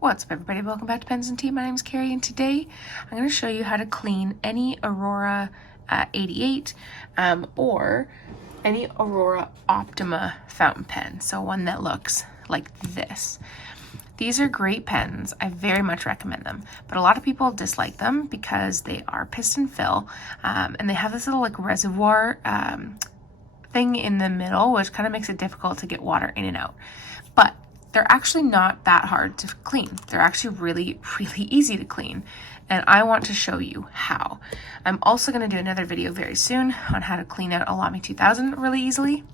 What's up, everybody? Welcome back to Pens and Tea. My name is Carrie, and today I'm going to show you how to clean any Aurora 88 or any Aurora Optima fountain pen. So one that looks like this. These are great pens. I very much recommend them, but a lot of people dislike them because they are piston fill and they have this little like reservoir thing in the middle, which kind of makes it difficult to get water in and out. But they're actually not that hard to clean. They're actually really, really easy to clean. And I want to show you how. I'm also going to do another video very soon on how to clean out a Lamy 2000 really easily.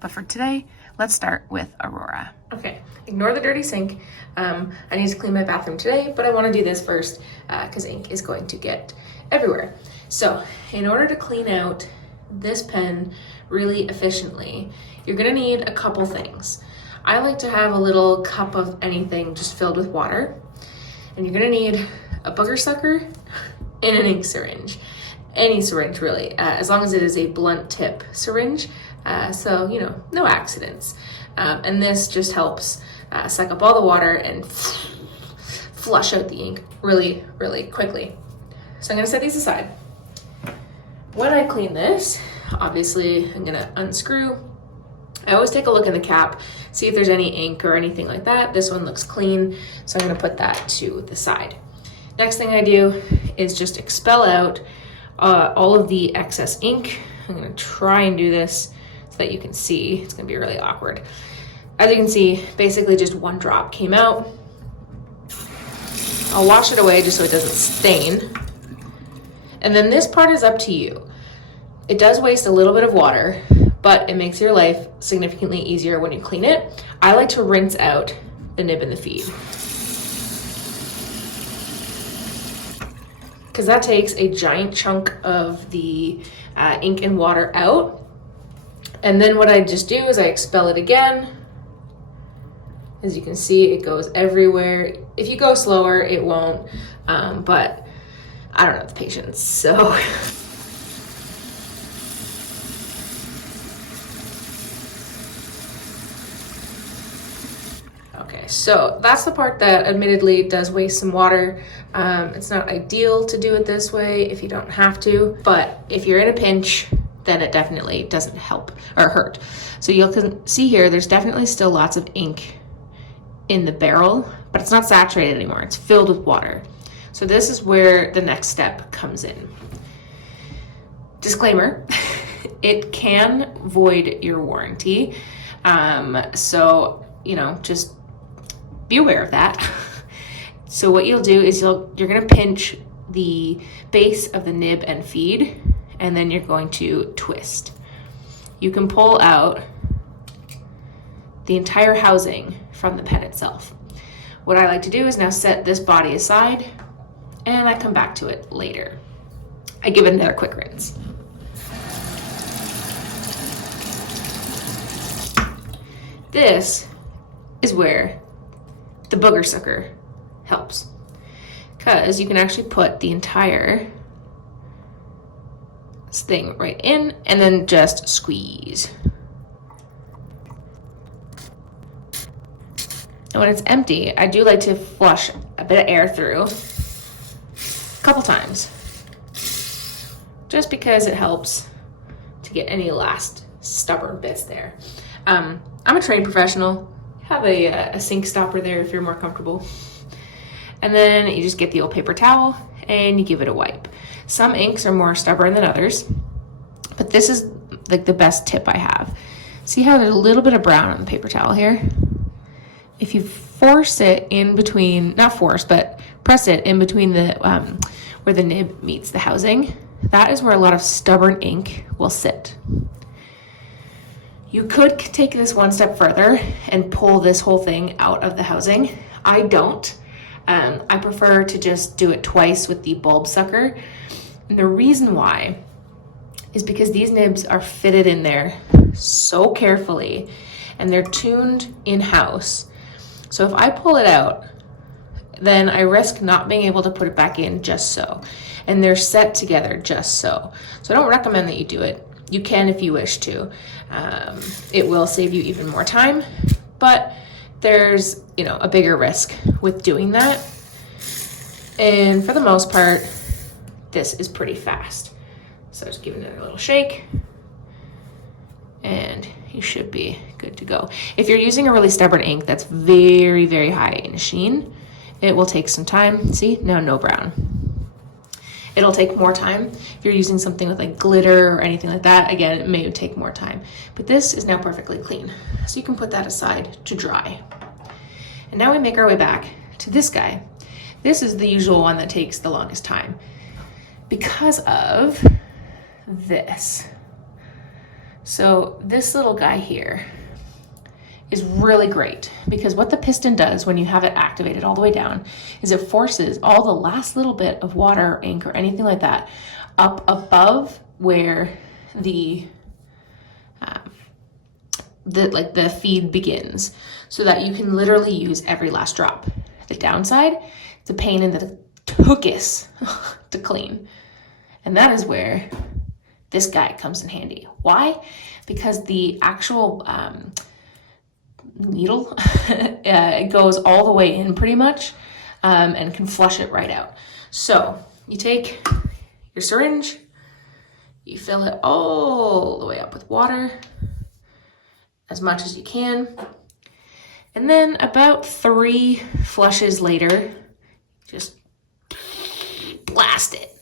But for today, let's start with Aurora. Okay, ignore the dirty sink. I need to clean my bathroom today, but I want to do this first because ink is going to get everywhere. So in order to clean out this pen really efficiently, you're going to need a couple things. I like to have a little cup of anything just filled with water. And you're gonna need a booger sucker and an ink syringe. Any syringe really, as long as it is a blunt tip syringe. So, you know, no accidents. And this just helps suck up all the water and flush out the ink really, really quickly. So I'm gonna set these aside. When I clean this, obviously I'm gonna unscrew. I always take a look in the cap, see if there's any ink or anything like that. This one looks clean, so I'm gonna put that to the side. Next thing I do is just expel out all of the excess ink. I'm gonna try and do this so that you can see. It's gonna be really awkward. As you can see, basically just one drop came out. I'll wash it away just so it doesn't stain. And then this part is up to you. It does waste a little bit of water, but it makes your life significantly easier when you clean it. I like to rinse out the nib and the feed, because that takes a giant chunk of the ink and water out. And then what I just do is I expel it again. As you can see, it goes everywhere. If you go slower, it won't, but I don't have the patience, so. Okay, so that's the part that admittedly does waste some water. It's not ideal to do it this way if you don't have to, but if you're in a pinch, then it definitely doesn't help or hurt. So you'll see here, there's definitely still lots of ink in the barrel, but it's not saturated anymore. It's filled with water. So this is where the next step comes in. Disclaimer, it can void your warranty. So, you know, just be aware of that. So what you'll do is you're gonna pinch the base of the nib and feed, and then you're going to twist. You can pull out the entire housing from the pen itself. What I like to do is now set this body aside, and I come back to it later. I give it another quick rinse. This is where the booger sucker helps, because you can actually put the entire thing right in and then just squeeze. And when it's empty, I do like to flush a bit of air through a couple times, just because it helps to get any last stubborn bits there. I'm a trained professional. Have a sink stopper there if you're more comfortable. And then you just get the old paper towel and you give it a wipe. Some inks are more stubborn than others, but this is like the best tip I have. See how there's a little bit of brown on the paper towel here? If you force it in between, not force, but press it in between the where the nib meets the housing, that is where a lot of stubborn ink will sit. You could take this one step further and pull this whole thing out of the housing. I don't. I prefer to just do it twice with the bulb sucker. And the reason why is because these nibs are fitted in there so carefully and they're tuned in-house. So if I pull it out, then I risk not being able to put it back in just so. And they're set together just so. So I don't recommend that you do it. You can if you wish to. It will save you even more time, but there's, you know, a bigger risk with doing that. And for the most part, this is pretty fast. So just give it another little shake and you should be good to go. If you're using a really stubborn ink that's very, very high in sheen, it will take some time. See, now no brown. It'll take more time. If you're using something with like glitter or anything like that, again, it may take more time. But this is now perfectly clean. So you can put that aside to dry. And now we make our way back to this guy. This is the usual one that takes the longest time because of this. So this little guy here is really great because what the piston does when you have it activated all the way down is it forces all the last little bit of water, ink, or anything like that up above where the feed begins, so that you can literally use every last drop. The downside, it's a pain in the tuchus to clean, and that is where this guy comes in handy. Why? Because the actual needle it goes all the way in pretty much and can flush it right out. So you take your syringe, you fill it all the way up with water as much as you can, and then about 3 flushes later, just blast it.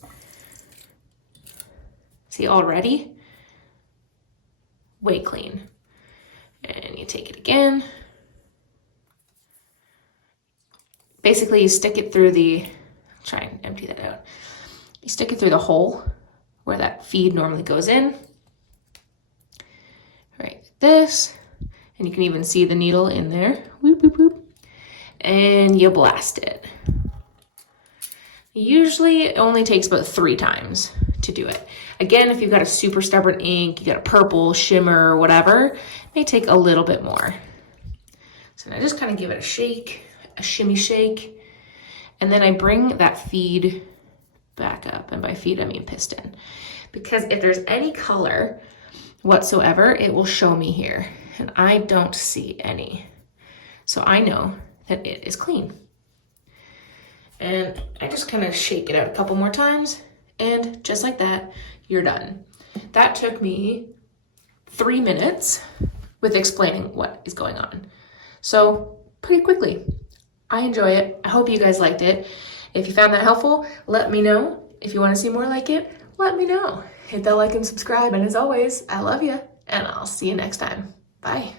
See, already way clean. And you take it again. Basically, you stick it through the, try and empty that out. You stick it through the hole where that feed normally goes in. Right, like this. And you can even see the needle in there. Whoop, whoop, whoop. And you blast it. Usually it only takes about 3 times to do it. Again, if you've got a super stubborn ink, you got a purple, shimmer, whatever, it may take a little bit more. So now just kind of give it a shake, a shimmy shake, and then I bring that feed back up, and by feed I mean piston, because if there's any color whatsoever, it will show me here, and I don't see any. So I know that it is clean. And I just kind of shake it out a couple more times, and just like that, you're done. That took me 3 minutes with explaining what is going on. So pretty quickly. I enjoy it. I hope you guys liked it. If you found that helpful, let me know. If you want to see more like it, let me know. Hit that like and subscribe. And as always, I love you, and I'll see you next time. Bye.